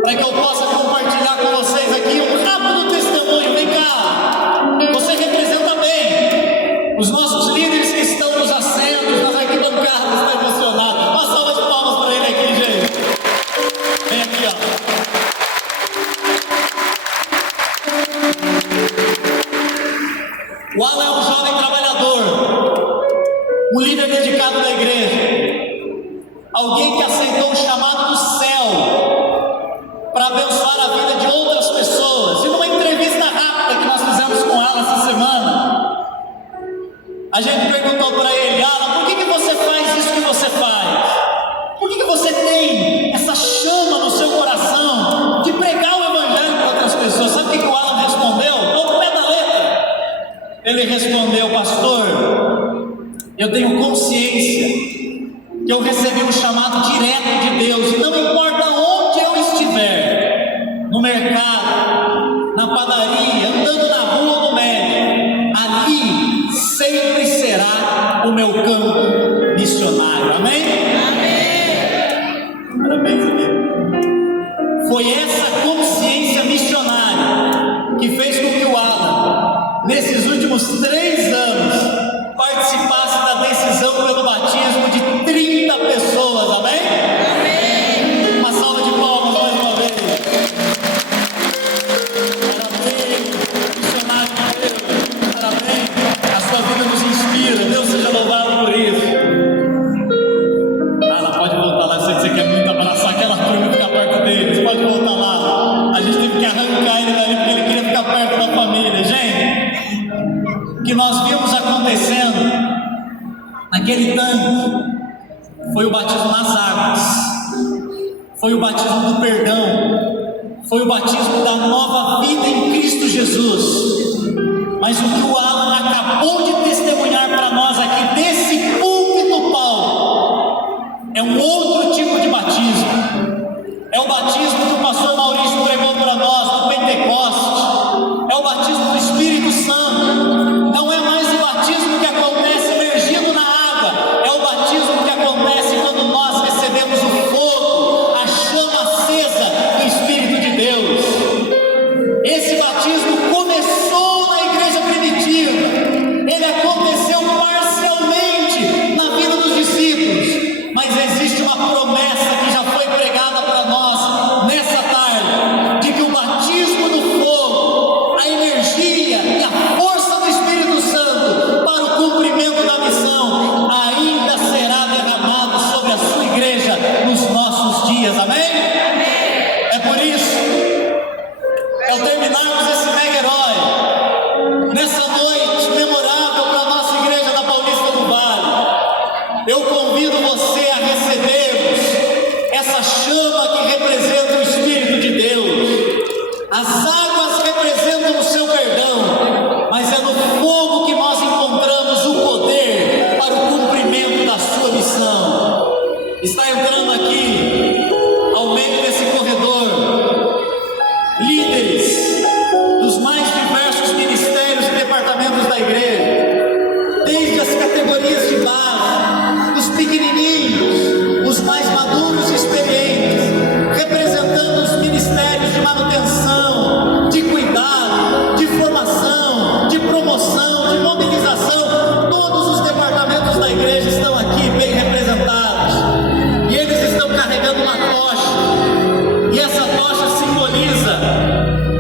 para que eu possa compartilhar com vocês aqui um rápido testemunho. Vem cá, você representa bem os nossos líderes que estão nos assentos, nas arquibancadas, está emocionado. Uma salva de palmas para ele aqui, gente. Vem aqui, ó. O Alan é um jovem trabalhador, um líder dedicado da igreja, alguém que aceitou o chamado do céu para abençoar a vida de outras pessoas. E numa entrevista rápida que nós fizemos com ela essa semana, a gente perguntou para ele: Alan, por que você faz isso que você faz? Por que você tem essa chama no seu coração de pregar o evangelho para outras pessoas? Sabe o que o Alan respondeu? Ao pé da letra. Ele respondeu: pastor, eu tenho consciência que eu recebi um chamado direto de Deus, e não importa onde eu estiver, no mercado, na padaria, andando na rua ou no médico, ali sempre será o meu campo missionário. Amém? Amém. Parabéns, amigo. Foi essa consciência missionária que fez com que o Alan, nesses últimos 3 anos, participasse da decisão pelo batismo de 30 pessoas. Amém? Amém. Uma salva de palmas mais uma vez. Parabéns, missionário de Deus. Parabéns. A sua vida nos inspira. Deus seja louvado por isso. Ela pode voltar lá. Eu sei que você quer muito abraçar aquela turma e ficar perto deles. Pode voltar lá. A gente teve que arrancar ele dali porque ele queria ficar perto da família. Gente, o que nós vimos acontecendo naquele tanque foi o batismo nas águas, foi o batismo do perdão, foi o batismo da nova vida em Cristo Jesus. Mas o que o Alan acabou de testemunhar para nós aqui nesse púlpito, Paulo, é um outro tipo de batismo. É o batismo que o pastor Maurício pregou para nós no Pentecostes. É o batismo do Espírito Santo. Não é mais o batismo que acontece emergindo na água. É o batismo que acontece quando nós recebemos o fogo, a chama acesa do Espírito de Deus. Esse batismo começou na igreja primitiva. ao terminarmos esse mega herói, nessa noite memorável para a nossa igreja da Paulista do Vale, eu convido você a recebermos essa chama que representa o Espírito de Deus. As águas representam o seu perdão, mas é no fogo que nós encontramos o poder para o cumprimento da sua missão. Está entrando aqui, ao meio desse corredor, líderes dos mais diversos ministérios e departamentos da igreja, desde as categorias de base, os pequenininhos, os mais maduros e experientes, representando os ministérios de manutenção, de cuidado, de formação, de promoção, de mobilização. Todos os departamentos da igreja estão aqui bem representados, e eles estão carregando uma tocha, e essa tocha simboliza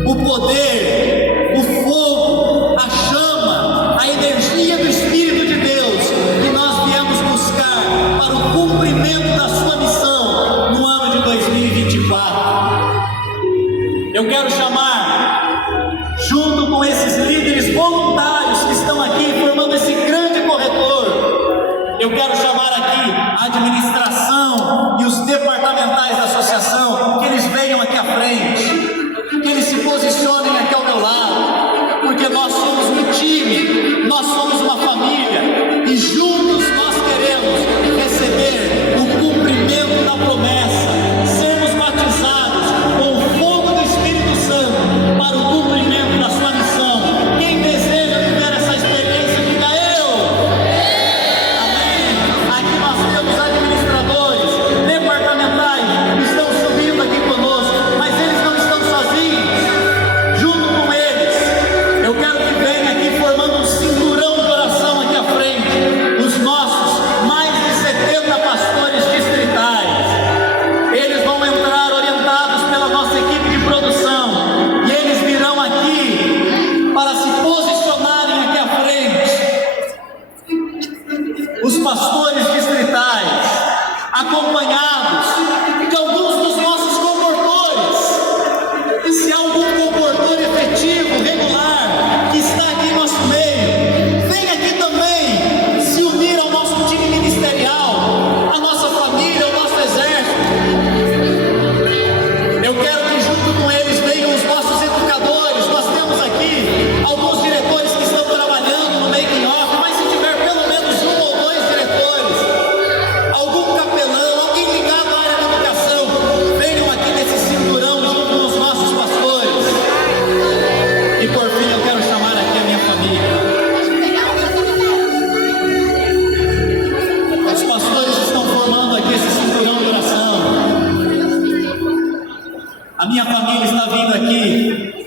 o poder, o fogo, a chama, a energia do Espírito de Deus que nós viemos buscar para o cumprimento da sua missão no ano de 2024. Eu quero chamar, junto com esses líderes voluntários que estão aqui formando esse grande corredor, eu quero chamar aqui a administração e os departamentais da associação, que eles venham aqui à frente, que eles se posicionem aqui ao meu lado, porque nós somos um time, nós somos uma família, e juntos nós queremos receber o cumprimento da promessa, sermos batizados com o fogo do Espírito Santo para o cumprimento da sua missão. Quem deseja viver essa experiência, diga eu. Amém. Aqui nós temos administradores, departamentais, estão subindo aqui conosco, mas eles não estão sozinhos. Junto com eles, eu quero que venha aqui formando um cinturão de oração aqui à frente, os nossos mais de 70 pastores distritais. Eles vão entrar orientados pela nossa equipe de produção, e eles virão aqui para se posicionarem aqui à frente. Os pastores distritais, acompanhados de alguns dos nossos comportores. E se há algum comportor efetivo, regular, que está aqui em nosso meio, vem aqui também se unir ao nosso time ministerial, à nossa família, ao nosso exército. Eu quero que junto com eles venham os nossos educadores. Nós temos aqui alguns diretores que estão trabalhando no making off, mas se tiver pelo menos um ou dois diretores, algum capelão, alguém ligado à área da educação, venham aqui nesse cinturão junto com os nossos pastores. E por fim eu quero chamar aqui a minha família. Os pastores estão formando aqui esse cinturão de oração. A minha família está vindo aqui,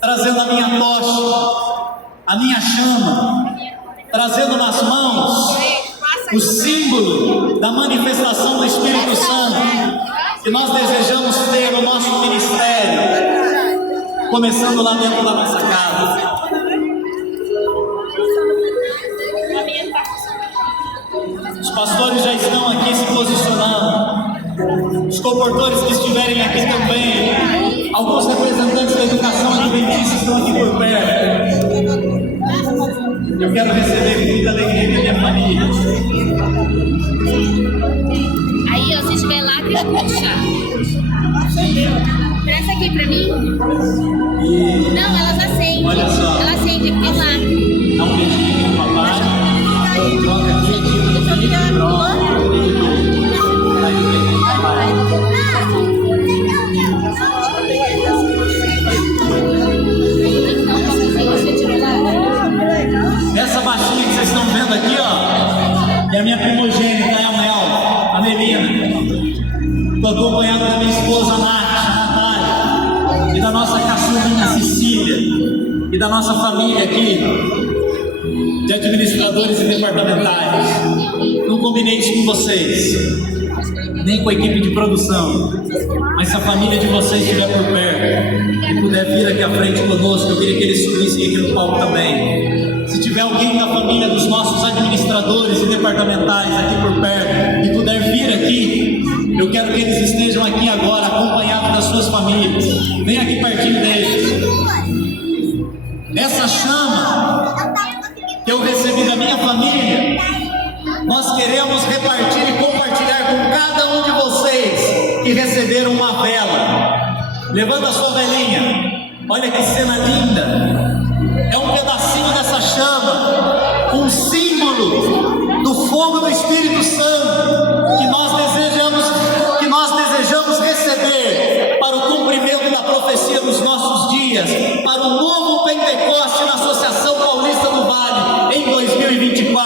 trazendo a minha tocha, a minha chama, trazendo nas mãos o símbolo da manifestação do Espírito Santo que nós desejamos ter no nosso ministério, começando lá dentro da nossa casa. Os pastores já estão aqui se posicionando, os comportores que estiverem aqui também, alguns representantes da educação adventista estão aqui por perto. Eu quero receber com muita alegria da minha família. Aí, ó, se estiver lá, puxa. Presta aqui pra mim. Não, elas acendem. Olha só. Ela acende aqui lá. Dá um beijinho no papai. Joga aqui. Essa baixinha que vocês estão vendo aqui, ó, é a minha primogênita, é a Mel, a Melina. Estou acompanhado da minha esposa Nath, a Natália, e da nossa caçulinha Cecília, e da nossa família aqui, de administradores e departamentais. Não combinei isso com vocês, nem com a equipe de produção, mas se a família de vocês estiver por perto e puder vir aqui à frente conosco, eu queria que eles subissem aqui no palco também. Se tiver alguém da família dos nossos administradores e departamentais aqui por perto e puder vir aqui, Eu quero que eles estejam aqui agora, acompanhados das suas famílias. Vem aqui pertinho deles. Essa chama que eu recebi da minha família, nós queremos repartir e compartilhar com cada um de vocês que receberam uma vela. Levanta a sua velinha. Olha que cena linda. É um pedacinho dessa chama, um símbolo do fogo do Espírito Santo que nós desejamos receber para o cumprimento da profecia dos nossos dias, para o novo Pentecoste na Associação Paulista do Vale em 2024.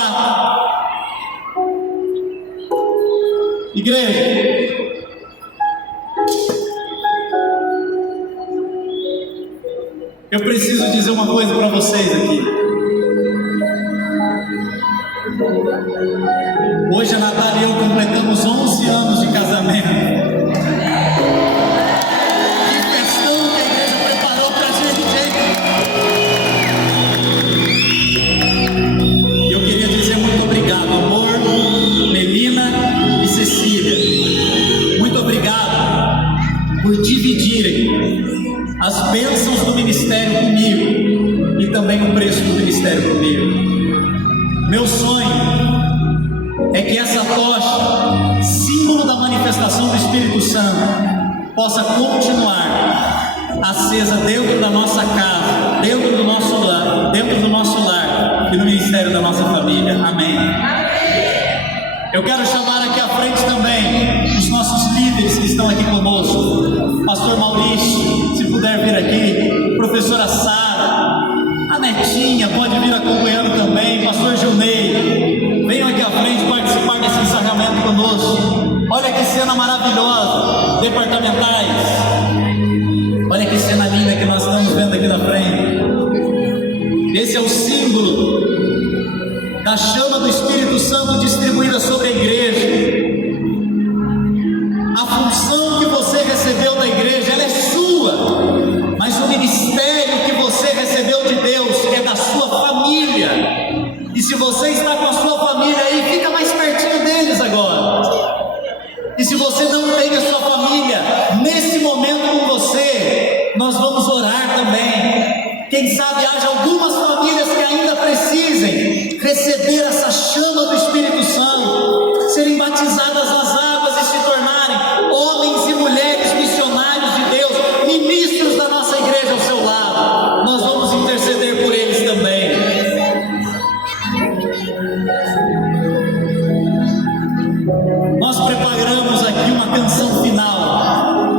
Igreja, eu preciso dizer uma coisa para vocês aqui. Hoje a Natália e eu completamos 11 anos de casamento. Que festão que a igreja preparou pra gente, hein? Eu queria dizer muito obrigado, amor, Melina e Cecília. Muito obrigado por dividirem as bênçãos do ministério comigo e também o preço do ministério comigo. Meu sonho é que essa tocha, símbolo da manifestação do Espírito Santo, possa continuar acesa dentro da nossa casa, dentro do nosso lar e no ministério da nossa família. Amém. Eu quero chamar aqui à frente também os nossos líderes que estão aqui conosco. Pastor Maurício, se puder vir aqui. Professora Sara, a Netinha pode vir acompanhando também. Pastor Gilney, venham aqui à frente participar desse encerramento conosco. Olha que cena maravilhosa, departamentais. Olha que cena linda que nós estamos vendo aqui na frente. Esse é o símbolo da chama do Espírito Santo distribuída sobre a igreja. A função que você recebeu da igreja, ela é sua, mas o ministério que você recebeu de Deus é da sua família. E se você está com a sua família aí, fica mais pertinho deles agora. E se você não tem a sua família nesse momento com você, nós vamos orar também. Quem sabe haja algumas famílias que ainda precisem receber essa chama do Espírito Santo, serem batizadas nas águas e se tornarem homens e mulheres missionários de Deus, ministros da nossa igreja ao seu lado. Nós vamos interceder por eles também. Nós preparamos aqui uma canção final,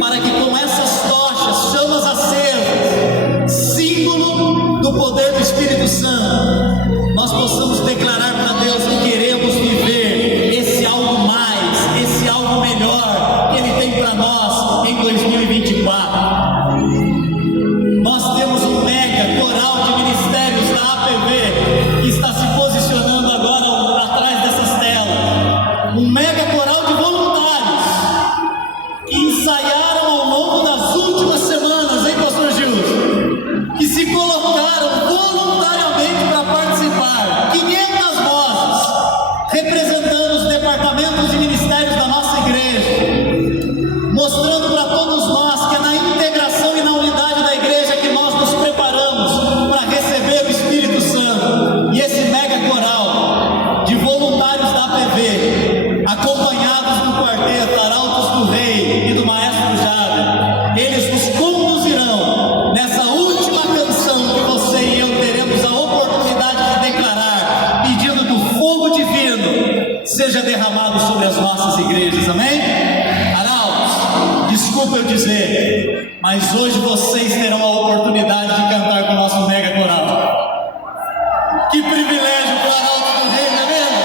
para que com essas tochas, chamas acesas, símbolo do poder do Espírito Santo, nós possamos declarar para Deus que queremos viver esse algo mais, esse algo melhor que Ele tem para nós em 2024. Nós temos um mega coral de ministérios da APV que está se posicionando agora atrás dessas telas. Um mega coral de voluntários que ensaiaram ao longo das últimas semanas, hein, Pastor Gil? Que se colocaram voluntariamente para participar. 500 vozes representando os departamentos e ministérios da nossa igreja, mostrando para todos nós que é na integração e na unidade da igreja que nós nos preparamos para receber o Espírito Santo. E esse mega coral de voluntários da APV, acompanhados do quarteto Arautos do Rei e do Maestro Jader, eles nos conduzirão nessa última canção que você e eu teremos a oportunidade de declarar, pedindo que o fogo divino seja derramado sobre as nossas igrejas. Amém? Arautos, desculpa eu dizer, mas hoje vocês terão a oportunidade de cantar com o nosso mega coral. Que privilégio para o Arautos do Rei, não é mesmo?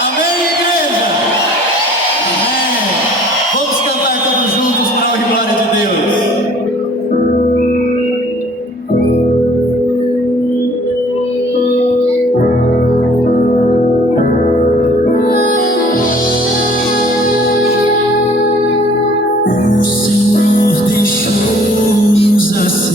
Amém, igreja? Amém. Vamos cantar todos juntos para a honra e glória de Deus. O Senhor deixou-nos assim.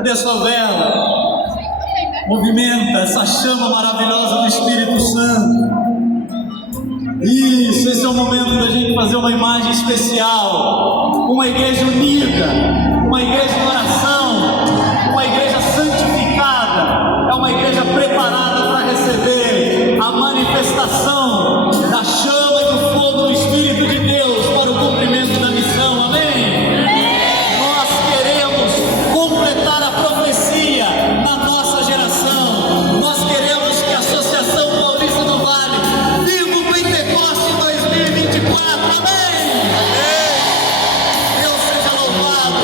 Cadê a sua vela? Movimenta essa chama maravilhosa do Espírito Santo. Isso, esse é o momento da gente fazer uma imagem especial. Uma igreja unida, uma igreja em oração, uma igreja santificada. É uma igreja preparada para receber a manifestação da chama e do fogo do Espírito de Deus para o cumprimento da missão. Amém? Nós queremos completar a profecia na nossa geração. Nós queremos que a Associação Paulista do Vale viva o Pentecoste 2024. Amém? Deus seja louvado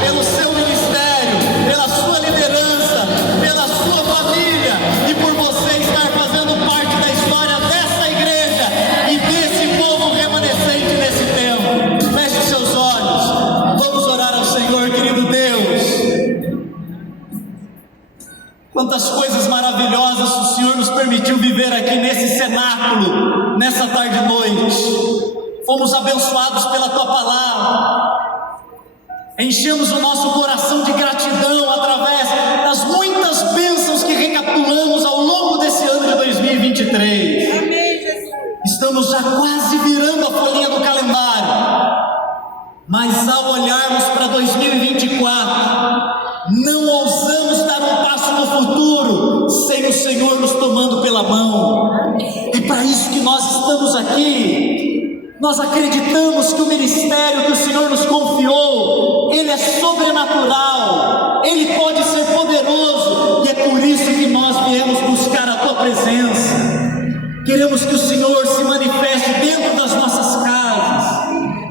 pelo seu ministério, pela sua liderança, pela sua família e por você estar fazendo parte da história dessa igreja e desse povo remanescente nesse tempo. Feche os seus olhos, vamos orar ao Senhor. Querido Deus, quantas coisas maravilhosas o Senhor nos permitiu viver aqui nesse cenáculo, nessa tarde e noite. Fomos abençoados pela Tua Palavra, enchemos o nosso coração de gratidão através das muitas bênçãos que recapitulamos ao longo desse ano de 2023. Amém, Jesus. Estamos já quase virando a folhinha do calendário, mas ao olharmos para 2024, não ousamos dar um passo no futuro sem o Senhor nos tomando pela mão. E para isso que nós estamos aqui. Nós acreditamos que o ministério que o Senhor nos confiou, ele é sobrenatural, ele pode ser poderoso, e é por isso que nós viemos buscar a Tua presença. Queremos que o Senhor se manifeste dentro das nossas casas,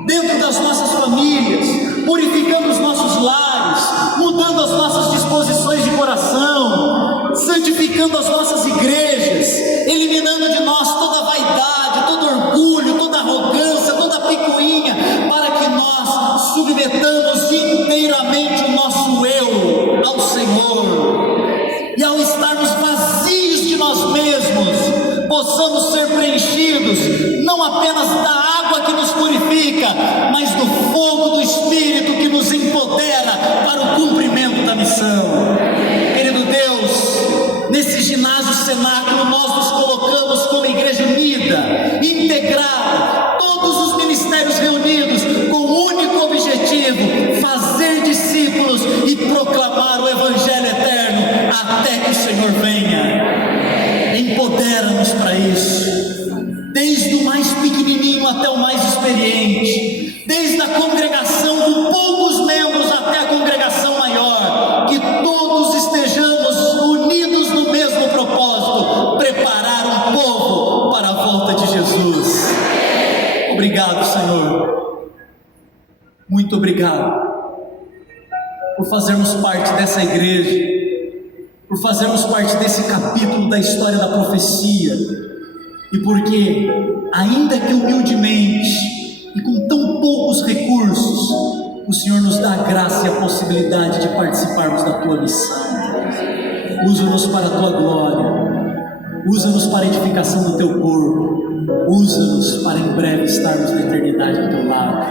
dentro das nossas famílias, purificando os nossos lares, mudando as nossas disposições de coração, santificando as nossas igrejas, eliminando de nós toda vaidade, todo orgulho, toda arrogância, toda picuinha, para que nós submetamos inteiramente o nosso eu ao Senhor. E ao estarmos vazios de nós mesmos, possamos ser preenchidos não apenas da água que nos purifica, mas do fogo do Espírito que nos empodera para o cumprimento da missão. Querido Deus, nesse ginásio cenáculo nós nos colocamos como igreja unida, integrada, todos os ministérios reunidos com o único objetivo: fazer discípulos e proclamar o Evangelho eterno até que o Senhor venha. Empodera-nos para isso, desde o mais pequenininho até o mais experiente, desde a congregação com poucos membros até a congregação maior, que todos estejamos unidos no mesmo propósito: preparar um povo para a volta de Jesus. Obrigado, Senhor, muito obrigado por fazermos parte dessa igreja, por fazermos parte desse capítulo da história da profecia, e porque, ainda que humildemente e com tão poucos recursos, o Senhor nos dá a graça e a possibilidade de participarmos da Tua missão. Usa-nos para a Tua glória, usa-nos para a edificação do Teu corpo, usa-nos para em breve estarmos na eternidade do Teu lado.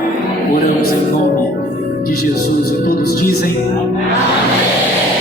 Oramos em nome de Jesus, e todos dizem amém.